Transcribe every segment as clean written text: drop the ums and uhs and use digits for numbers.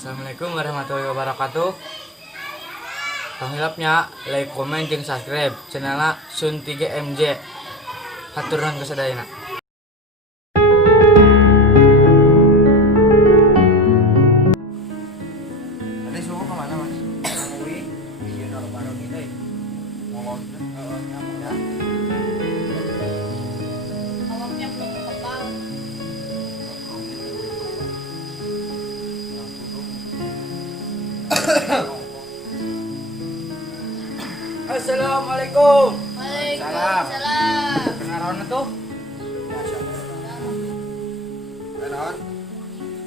Assalamualaikum warahmatullahi wabarakatuh. Panghilapnya like, komen, jeung subscribe channelna Sun 3 MJ. Hatur nuhun kasadayana. Tadi suruh kemana mas? Ngomongin, iya naruh barang ini. Ngomong, nyamuk ya. Awaknya belum kepal. Assalamualaikum. Waalaikumsalam. Kenaron tuh? Kenaon?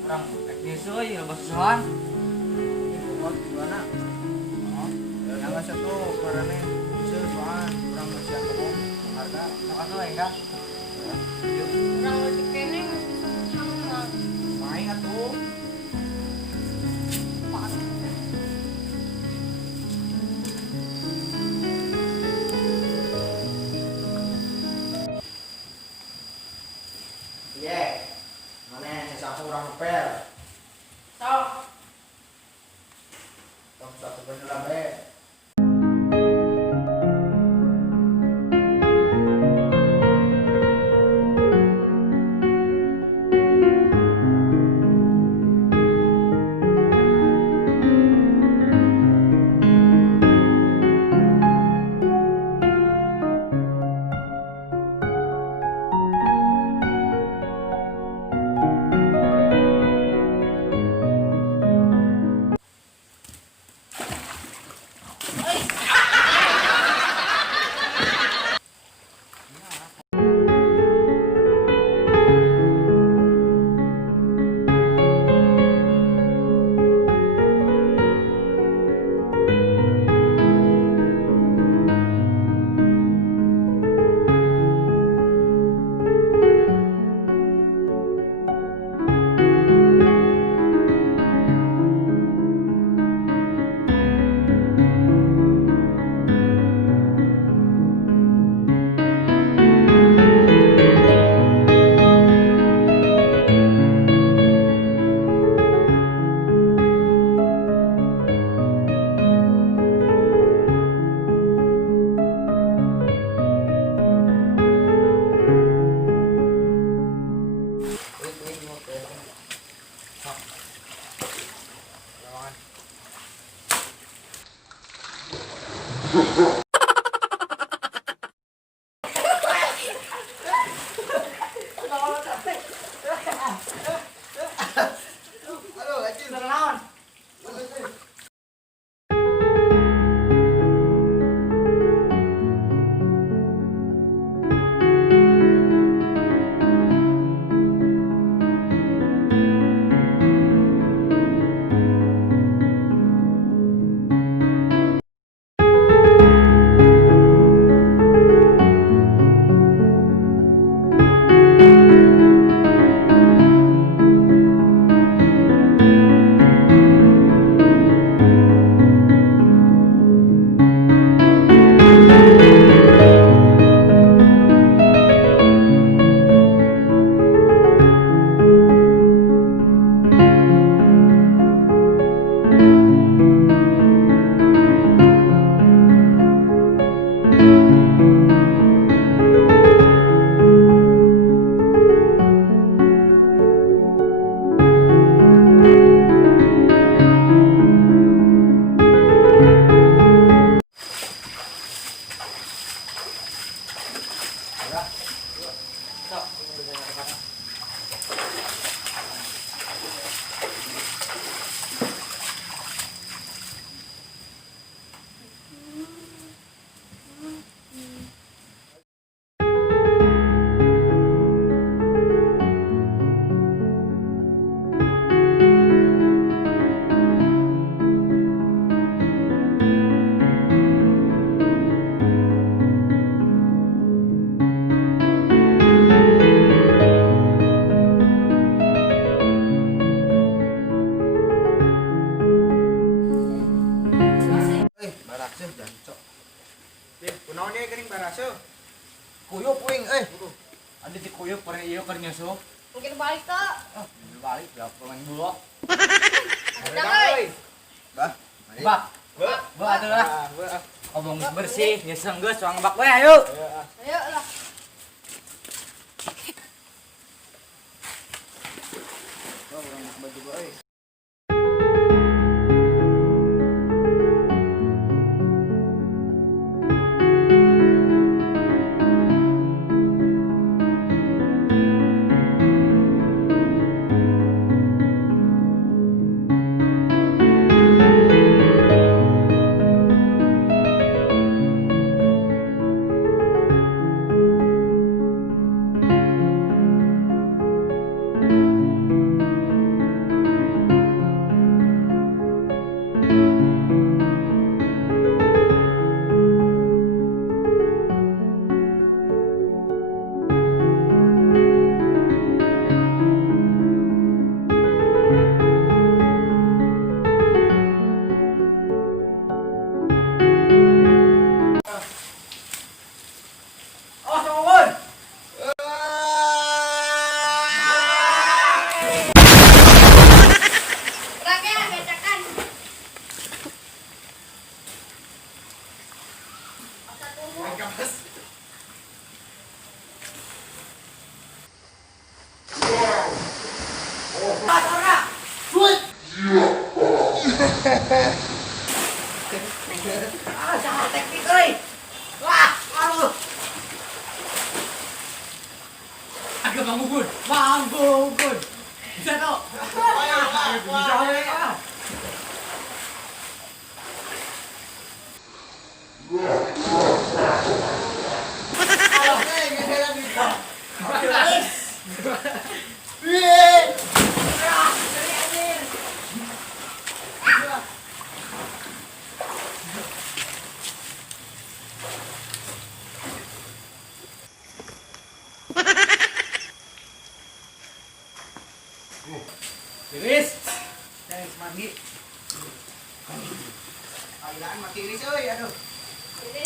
Kurang teknis euy, loba susuhan. Ngomong gimana? Oh, ya nggak satu karena sesuatu kurang masih ngomong harga. Makan tuh enggak? Kurang lebih kene sama Main atuh. Iya, mana sesuatu kurang ngepel. sok. Tong satu beneran be. Aduh, anjir. Berlawan. Baraseuh jancok. Kunaon ieu geuning baraseuh? Kuyup uing Adi ti kuyup pare ieu keur nyusuh. Mungkin balik ke. Balik ya pulang dulu. Sedang euy. Bah, mari. Bak. Beuh. Beuh atuh lah. Beuh. Obong bersih, nyeseng geus soang bak we ayo. Ayo lah. Oh, urang baju gua euy. Rakyat becakan. Asa tunggu. Ah, jangan teknik euy. Wah, aduh. Agak manggugun. Manggugun. Bisa kok. Bisa ya. Iris. Saya mandi. Ailaan mati ini euy, aduh. Ini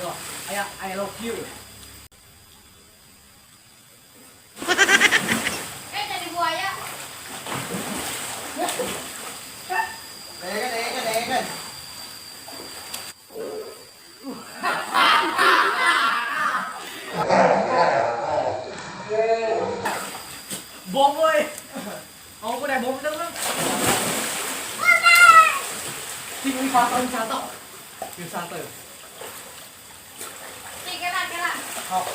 Yo, I love you. jadi buaya. Degan. Bom ơi. Ông có đè bom đâu không? Thì mình phá tông. Điều xa tử. Thì cái là. Học.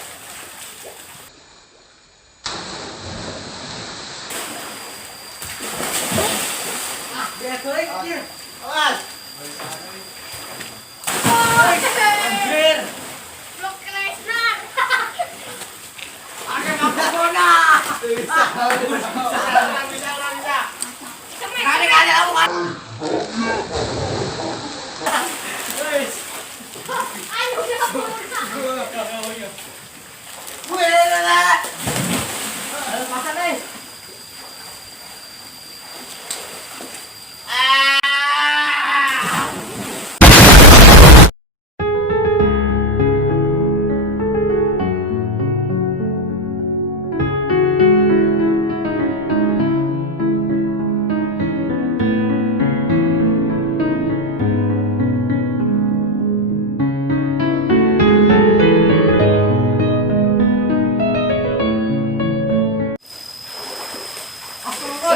Đè tới kia. Awas. Ôi, Anjir. Blok Lesnar. Ada Capcona. Bisa. Kali kamu kan. Guys. Ayo udah pulang. Gue lah. Makan nih.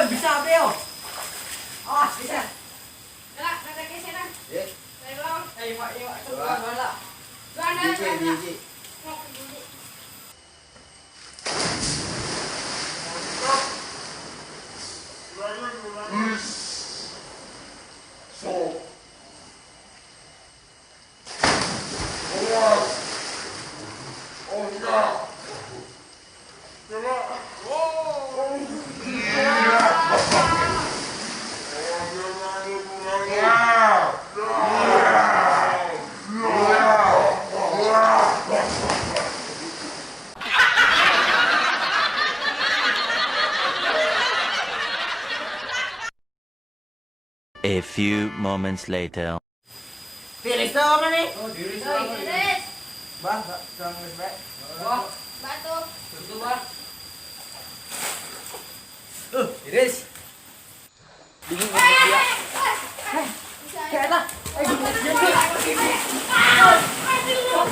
Bisa apa yo? Awas bisa. Gerak, gerak geseran. Ya. Dari bawah. Ayo pak, Dua. Dua ada. Biji. Mau ke dulu. A few moments later. Tiris tuh apa nih? Oh, diri Tuh, Iris. Bah, kurang geus bae. Wah, Batu. itu bah. Iris. Bingung ka dia. Kaya na. Ay, bingung.